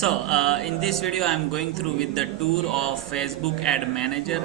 In this video, I'm going through with the tour of Facebook Ad Manager.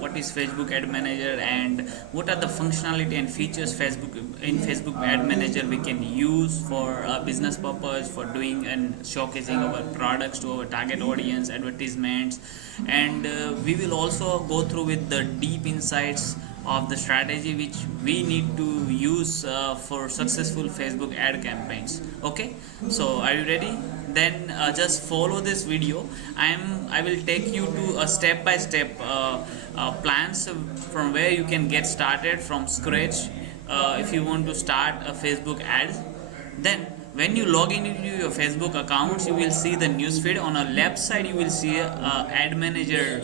What is Facebook Ad Manager and what are the functionality and features Facebook Ad Manager we can use for business purpose, for doing and showcasing our products to our target audience, advertisements, and we will also go through with the deep insights of the strategy which we need to use for successful Facebook ad campaigns. Okay, so are you ready? Then just follow this video. I will take you to a step by step plans from where you can get started from scratch if you want to start a Facebook ad. Then when you log in into your Facebook accounts, you will see the newsfeed. On a left side you will see a ad manager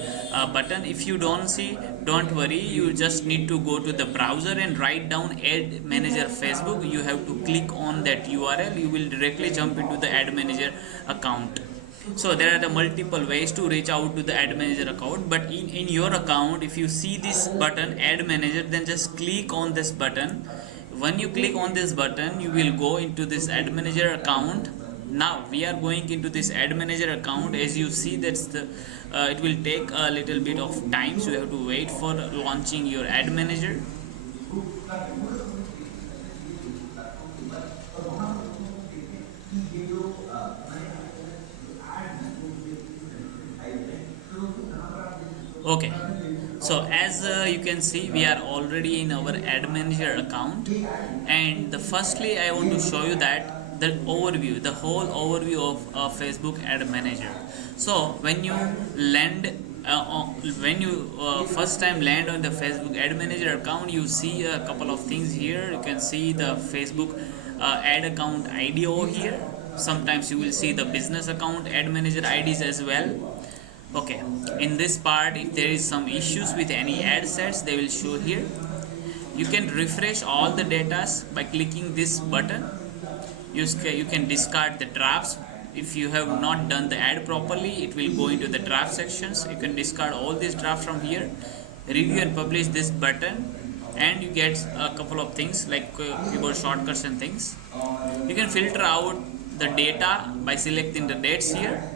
button. If you don't see, don't worry, you just need to go to the browser and write down ad manager Facebook. You have to click on that URL. You will directly jump into the ad manager account. So there are the multiple ways to reach out to the ad manager account, but in your account, if you see this button ad manager, then just click on this button. When you click on this button, you will go into this ad manager account. Now we are going into this ad manager account. As you see, that's the it will take a little bit of time, so you have to wait for launching your ad manager. Okay, so as you can see, we are already in our ad manager account, and firstly I want to show you that the overview, the whole overview of Facebook ad manager. So when you first time land on the Facebook ad manager account, you see a couple of things here. You can see the Facebook ad account ID over here. Sometimes you will see the business account ad manager IDs as well. Okay, in this part, if there is some issues with any ad sets, they will show here. You can refresh all the data by clicking this button. You can discard the drafts. If you have not done the ad properly, it will go into the draft sections. You can discard all these drafts from here, review and publish this button, and you get a couple of things like keyboard shortcuts and things. You can filter out the data by selecting the dates here.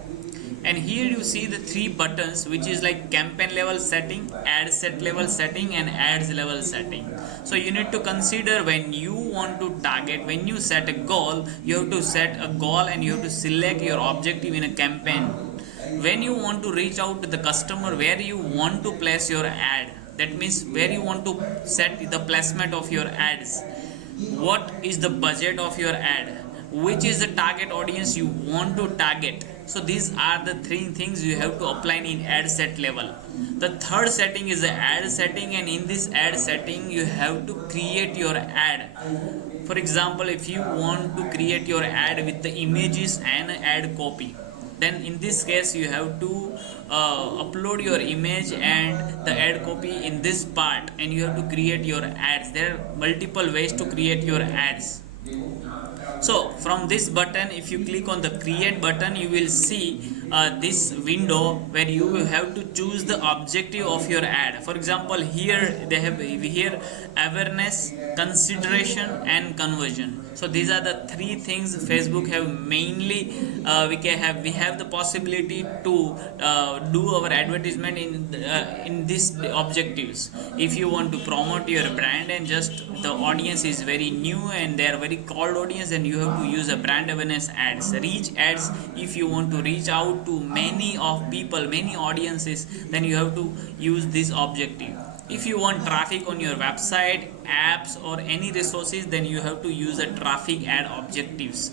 And here you see the three buttons, which is like campaign level setting, ad set level setting, and ads level setting. So you need to consider when you want to target, when you set a goal, you have to set a goal and you have to select your objective in a campaign. When you want to reach out to the customer, where you want to place your ad, that means where you want to set the placement of your ads. What is the budget of your ad? Which is the target audience you want to target? So these are the three things you have to apply in ad set level. The third setting is the ad setting, and in this ad setting you have to create your ad. For example, if you want to create your ad with the images and ad copy, then in this case you have to upload your image and the ad copy in this part, and you have to create your ads. There are multiple ways to create your ads. So from this button, if you click on the create button, you will see this window where you will have to choose the objective of your ad. For example, here they have here awareness, consideration, and conversion. So these are the three things Facebook have mainly. We have the possibility to do our advertisement in these objectives. If you want to promote your brand and just the audience is very new and they are very cold audience, then you have to use a brand awareness ads, reach ads. If you want to reach out to many of people, many audiences, then you have to use this objective. If you want traffic on your website, apps, or any resources, then you have to use the traffic ad objectives.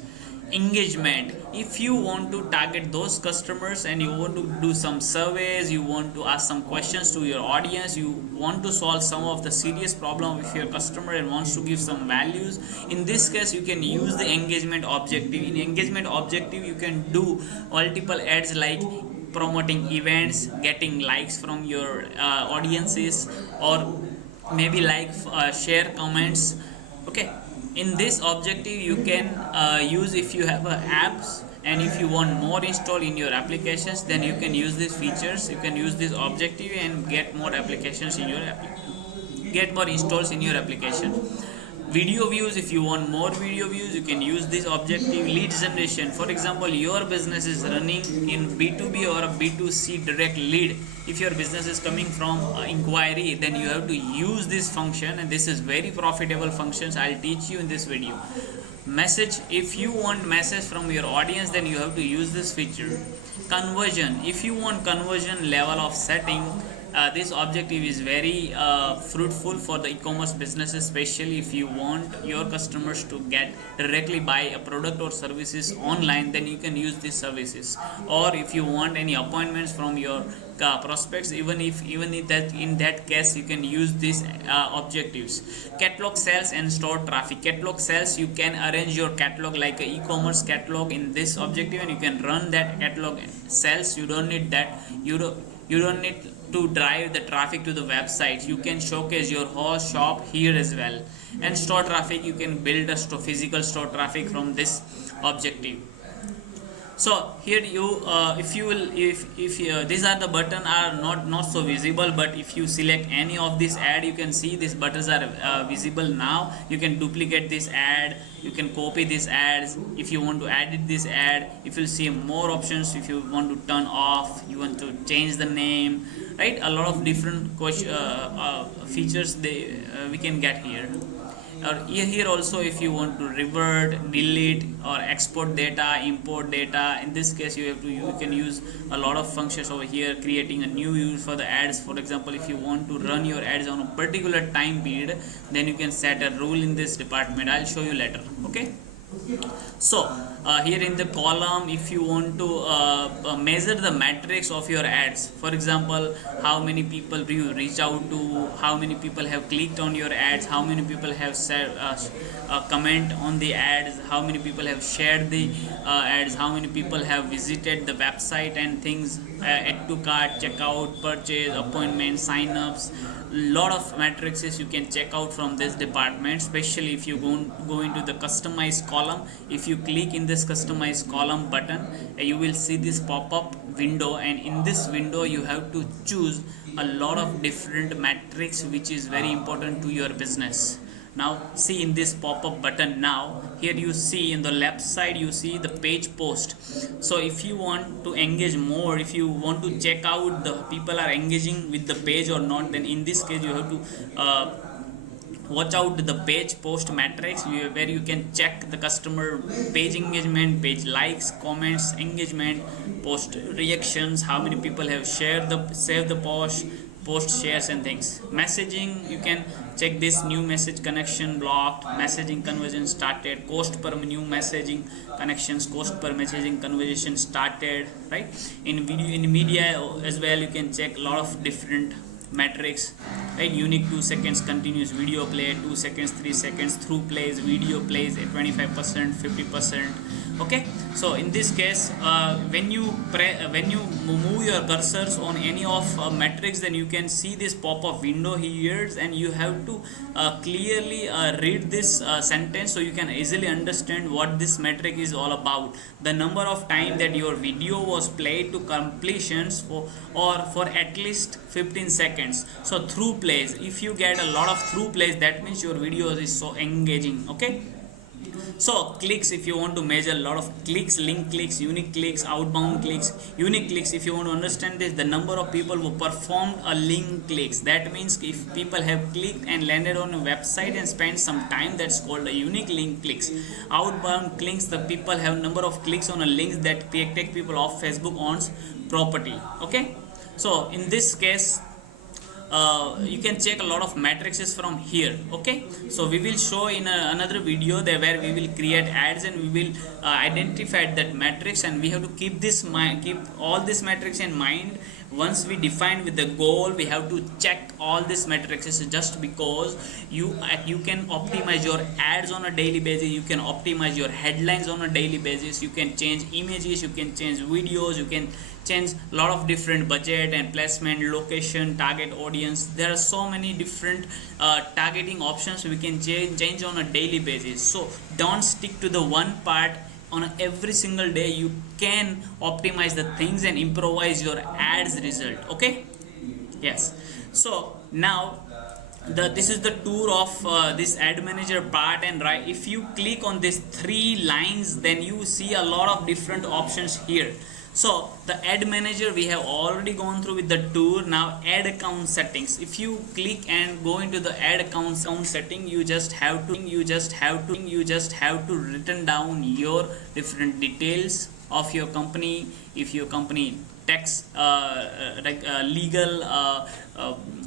Engagement, if you want to target those customers and you want to do some surveys, you want to ask some questions to your audience, you want to solve some of the serious problem with your customer and wants to give some values, in this case you can use the engagement objective. In engagement objective you can do multiple ads like promoting events, getting likes from your audiences, or maybe like share comments. Okay, in this objective you can use, if you have apps and if you want more install in your applications, then you can use these features. You can use this objective and get more applications in your get more installs in your application. Video views, if you want more video views, you can use this objective. Lead generation, for example, your business is running in B2B or a B2C direct lead. If your business is coming from inquiry, then you have to use this function, and this is very profitable functions. I'll teach you in this video. Message, if you want message from your audience, then you have to use this feature. Conversion, if you want conversion level of setting, this objective is very fruitful for the e-commerce businesses, especially if you want your customers to get directly buy a product or services online, then you can use these services. Or if you want any appointments from your prospects, even in that case, you can use these objectives. Catalog sales and store traffic. Catalog sales, you can arrange your catalog like a e-commerce catalog in this objective, and you can run that catalog sales. You don't need that, you don't need to drive the traffic to the website. You can showcase your whole shop here as well. And store traffic, you can build a physical store traffic from this objective. So here you if these are the button are not so visible, but if you select any of this ad, you can see these buttons are visible now. You can duplicate this ad, you can copy these ads. If you want to edit this ad, if you'll see more options. If you want to turn off, you want to change the name, right? A lot of different features we can get here. Or here also, if you want to revert, delete, or export data, import data, in this case you can use a lot of functions over here, creating a new view for the ads. For example, if you want to run your ads on a particular time period, then you can set a rule in this department. I'll show you later. Okay. So here in the column, if you want to measure the metrics of your ads, for example, how many people you reach out to, how many people have clicked on your ads, how many people have said comment on the ads, how many people have shared the ads, how many people have visited the website and things, add to cart, checkout, purchase, appointment, sign-ups. Lot of matrices you can check out from this department, especially if you go into the customize column. If you click in this customize column button, you will see this pop-up window, and in this window you have to choose a lot of different metrics which is very important to your business. Now see in this pop-up button, now here you see in the left side you see the page post. So if you want to engage more, if you want to check out the people are engaging with the page or not, then in this case you have to watch out the page post metrics, where you can check the customer page engagement, page likes, comments, engagement, post reactions, how many people have saved the post shares and things. Messaging, you can check this new message connection blocked, messaging conversion started, cost per new messaging connections, cost per messaging conversation started, right? In media as well, you can check a lot of different metrics, right? Unique 2 seconds continuous video play, 2 seconds, 3 seconds through plays, video plays at 25%, 50%. Okay, so in this case, when you move your cursors on any of metrics, then you can see this pop-up window here, and you have to clearly read this sentence, so you can easily understand what this metric is all about. The number of time that your video was played to completions for at least 15 seconds. So through plays, if you get a lot of through plays, that means your video is so engaging. Okay. So clicks, if you want to measure a lot of clicks, link clicks, unique clicks, outbound clicks, unique clicks, if you want to understand this, the number of people who performed a link clicks, that means if people have clicked and landed on a website and spent some time, that's called a unique link clicks. Outbound clicks, the people have number of clicks on a links that take people off Facebook owns property. Okay, so in this case, you can check a lot of matrices from here. Okay, so we will show in another video there where we will create ads, and we will identify that matrix, and we have to keep all these metrics in mind. Once we define with the goal, we have to check all these matrices, just because you can optimize your ads on a daily basis, you can optimize your headlines on a daily basis, you can change images, you can change videos, you can change a lot of different budget and placement, location, target audience. There are so many different targeting options we can change on a daily basis. So don't stick to the one part. On every single day you can optimize the things and improvise your ads result. Okay, yes. So now this is the tour of this ad manager part. And right, if you click on these three lines, then you see a lot of different options here. So the ad manager we have already gone through with the tour. Now ad account settings, if you click and go into the ad account setting, you just have to written down your different details of your company. If your company tax legal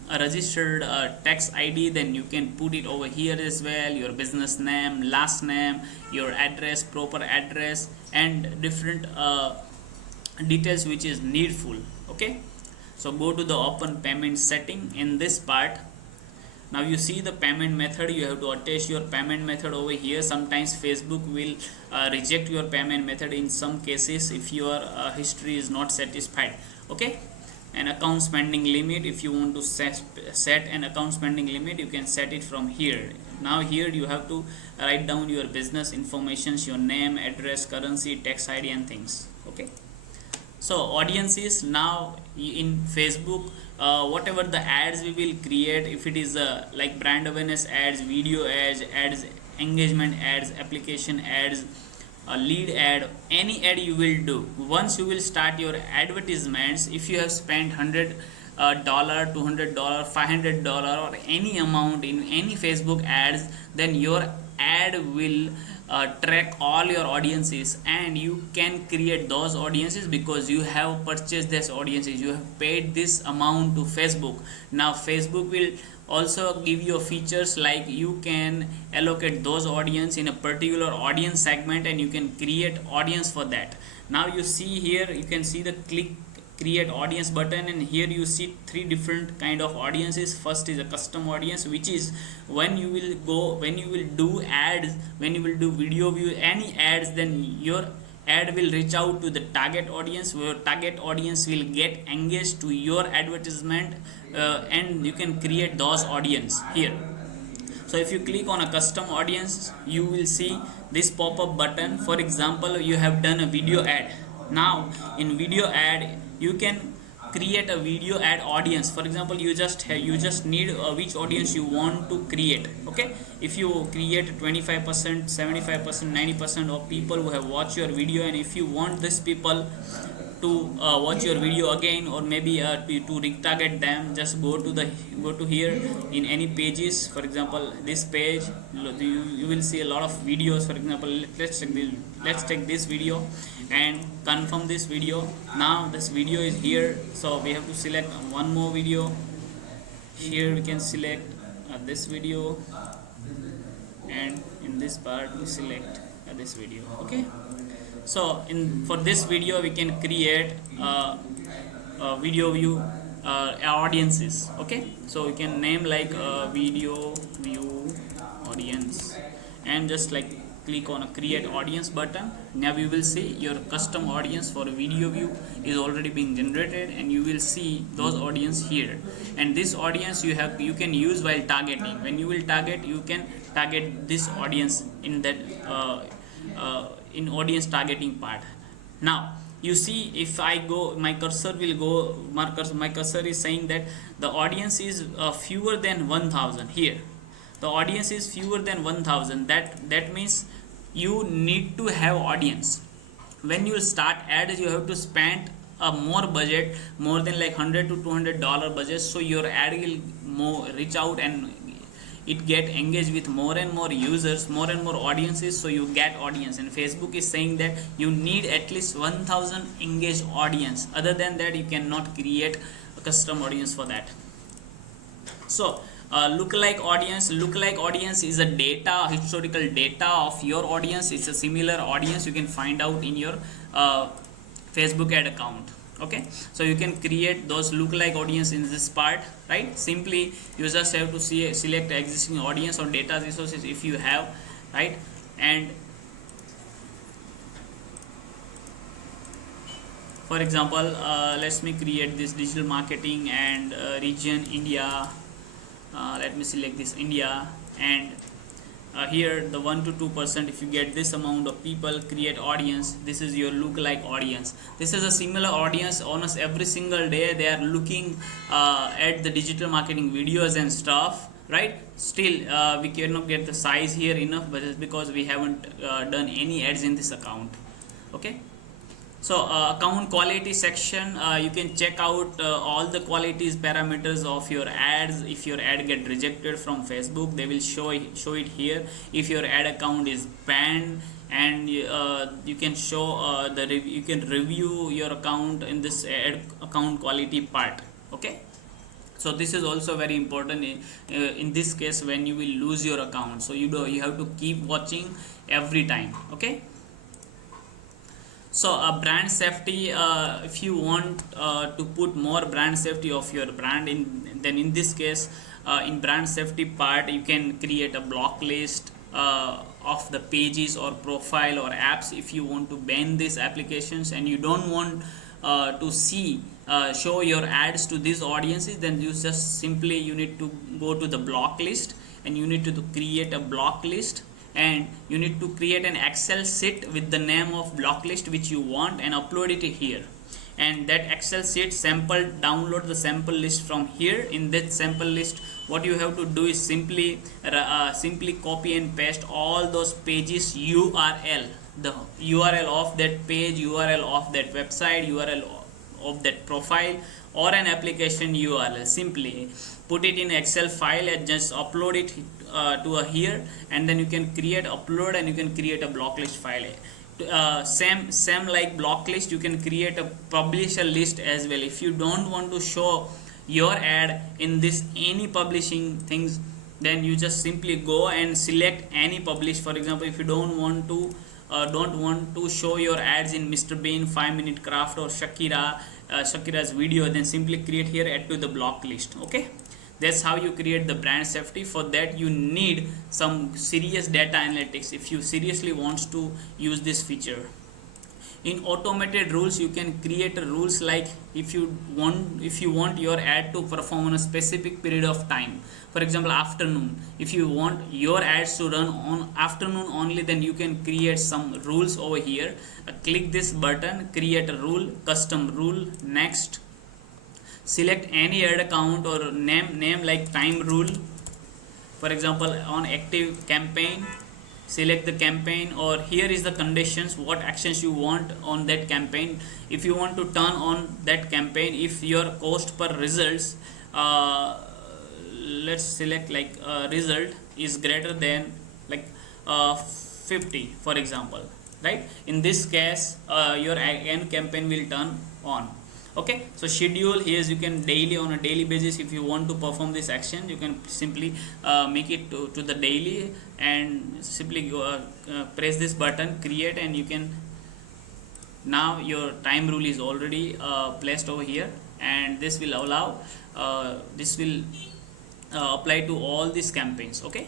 a registered tax ID, then you can put it over here as well. Your business name, last name, your address, proper address, and different details which is needful. Okay, so go to the open payment setting in this part. Now you see the payment method, you have to attach your payment method over here. Sometimes Facebook will reject your payment method in some cases if your history is not satisfied. Okay, an account spending limit, if you want to set an account spending limit, you can set it from here. Now here you have to write down your business informations, your name, address, currency, tax ID and things. Okay, so audiences, now in Facebook, whatever the ads we will create, if it is like brand awareness ads, video ads, engagement ads, application ads, lead ad, any ad you will do, once you will start your advertisements, if you have spent $100, $200, $500 or any amount in any Facebook ads, then your ad will track all your audiences, and you can create those audiences because you have purchased these audiences, you have paid this amount to Facebook. Now Facebook will also give you features like you can allocate those audience in a particular audience segment, and you can create audience for that. Now you see here, you can see the click create audience button, and here you see three different kind of audiences. First is a custom audience, which is when you will do ads, when you will do video view any ads, then your ad will reach out to the target audience, where target audience will get engaged to your advertisement, and you can create those audience here. So if you click on a custom audience, you will see this pop-up button. For example, you have done a video ad. Now in video ad, you can create a video ad audience. For example, you just need which audience you want to create. Okay, if you create 25%, 75%, 90% of people who have watched your video, and if you want these people to watch your video again, or maybe to retarget them, just go to here in any pages. For example, this page, you will see a lot of videos. For example, let's take this video and confirm this video. Now this video is here, so we have to select one more video. Here we can select this video, and in this part we select this video. Okay, so for this video we can create video view audiences. Okay, so we can name like video view audience, and just like click on a create audience button. Now you will see your custom audience for video view is already being generated, and you will see those audience here. And this audience you can use while targeting. When you will target, you can target this audience in that in audience targeting part. Now you see, if I go, my cursor is saying that the audience is fewer than 1000. Here the audience is fewer than 1000. That means you need to have audience. When you start ads, you have to spend a more budget, more than like $100 to $200 budget, so your ad will reach out and it get engaged with more and more users, more and more audiences, so you get audience. And Facebook is saying that you need at least 1000 engaged audience. Other than that, you cannot create a custom audience for that. So lookalike audience is a historical data of your audience. It's a similar audience you can find out in your Facebook ad account. Okay, so you can create those lookalike audience in this part, right? Simply you just have to select existing audience or data resources if you have, right? And for example, let me create this digital marketing and region India. Let me select this India, and here the 1 to 2%, if you get this amount of people, create audience. This is your lookalike audience. This is a similar audience. Almost every single day they are looking at the digital marketing videos and stuff. right? Still we cannot get the size here enough, but it's because we haven't done any ads in this account. Okay, so account quality section, you can check out all the qualities parameters of your ads. If your ad get rejected from Facebook, they will show it here. If your ad account is banned, and you can show you can review your account in this ad account quality part. Okay, so this is also very important in this case when you will lose your account. So you have to keep watching every time. Okay, so brand safety, if you want to put more brand safety of your brand in, then in this case in brand safety part, you can create a block list of the pages or profile or apps. If you want to ban these applications and you don't want to see show your ads to these audiences, then you just simply you need to go to the block list, and you need to create a block list, and you need to create an Excel sheet with the name of block list which you want and upload it here. And that Excel sheet sample, download the sample list from here. In that sample list, what you have to do is simply copy and paste all those pages URL, the URL of that page, URL of that website, URL of that profile, or an application URL. Simply put it in Excel file and just upload it to here, and then you can create upload, and you can create a block list file. Same like block list, you can create a publisher list as well. If you don't want to show your ad in this any publishing things, then you just simply go and select any publish. For example, if you don't want to show your ads in Mr. Bean, 5-minute craft, or Shakira's video, then simply create here, add to the block list. Okay, that's how you create the brand safety. For that you need some serious data analytics if you seriously want to use this feature. In automated rules, you can create rules like if you want your ad to perform on a specific period of time. For example, afternoon, if you want your ads to run on afternoon only, then you can create some rules over here. Click this button, create a rule, custom rule, next. Select any ad account or name like time rule. For example, on active campaign, select the campaign, or here is the conditions, what actions you want on that campaign. If you want to turn on that campaign, if your cost per results, let's select like result is greater than like 50, for example, right? In this case your end campaign will turn on. Okay, so schedule, here you can daily, on a daily basis, if you want to perform this action, you can simply make it to the daily, and simply go, press this button, create, and you can, now your time rule is already placed over here, and this will allow this will apply to all these campaigns. Okay,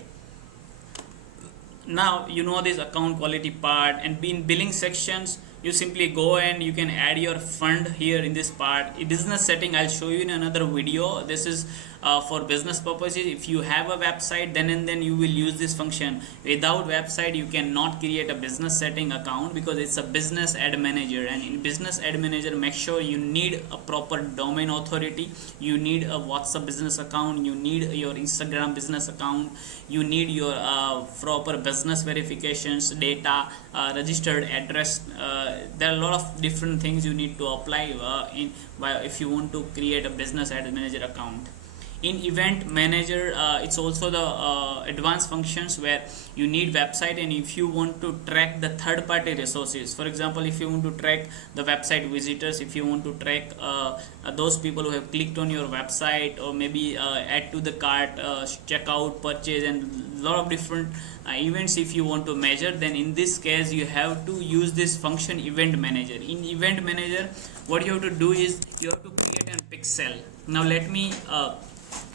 now you know this account quality part. And in billing sections, you simply go and you can add your fund here in this part. In business setting, I'll show you in another video. This is for business purposes. If you have a website, then and then you will use this function. Without website, you cannot create a business setting account, because it's a business ad manager, and in business ad manager, make sure you need a proper domain authority, you need a WhatsApp business account, you need your Instagram business account, you need your proper business verifications, data, registered address. There are a lot of different things you need to apply if you want to create a business ad manager account. In event manager, it's also the advanced functions where you need website, and if you want to track the third-party resources, for example, if you want to track the website visitors, if you want to track those people who have clicked on your website, or maybe add to the cart, checkout, purchase, and a lot of different events if you want to measure, then in this case you have to use this function event manager. In event manager, what you have to do is you have to create a pixel. Now let me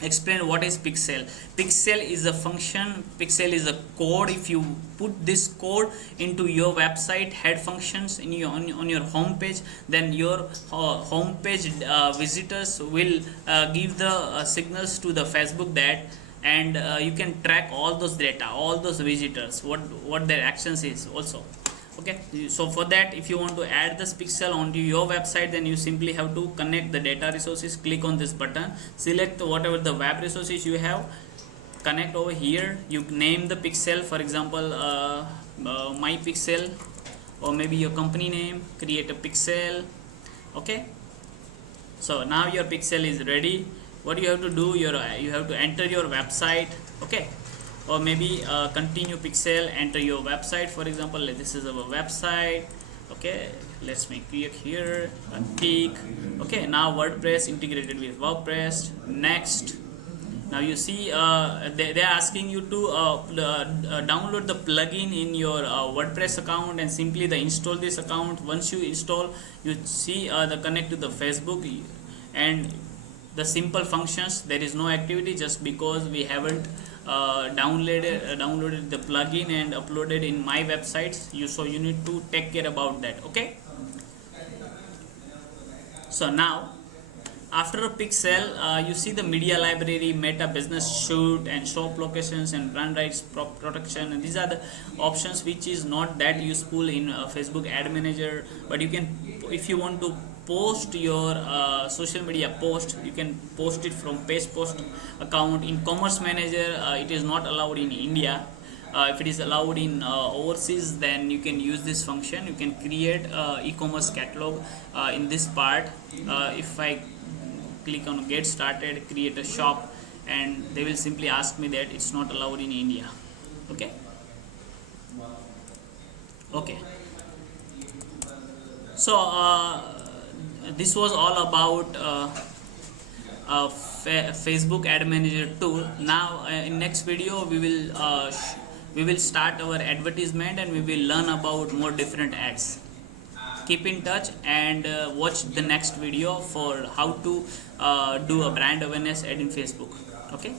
explain what is pixel. Pixel is a function, pixel is a code. If you put this code into your website head functions in your on your home page, then your home page visitors will give the signals to the Facebook that, and you can track all those data, all those visitors, what their actions is also. Okay, so for that, if you want to add this pixel onto your website, then you simply have to connect the data resources. Click on this button, select whatever the web resources you have, connect over here. You name the pixel, for example, my pixel, or maybe your company name. Create a pixel. Okay, so now your pixel is ready. What you have to do, you have to enter your website. Okay, or maybe continue pixel, enter your website. For example, this is our website. Okay, let's make click here, tick. Okay, now WordPress integrated with WordPress. Next. Now you see they are asking you to download the plugin in your WordPress account, and simply the install this account. Once you install, you see the connect to the Facebook, and the simple functions. There is no activity just because we haven't downloaded the plugin and uploaded in my websites. So you need to take care about that. Okay, so now after a pixel, you see the media library, meta business suite, and shop locations, and brand rights protection, and these are the options which is not that useful in Facebook ad manager. But you can, if you want to post your social media post, you can post it from page post account. In commerce manager, it is not allowed in India. If it is allowed in overseas, then you can use this function. You can create e-commerce catalog in this part. If I click on get started, create a shop, and they will simply ask me that it's not allowed in India. Okay, okay, so this was all about Facebook ad manager tool. Now in next video we will start our advertisement, and we will learn about more different ads. Keep in touch and watch the next video for how to do a brand awareness ad in Facebook. Okay.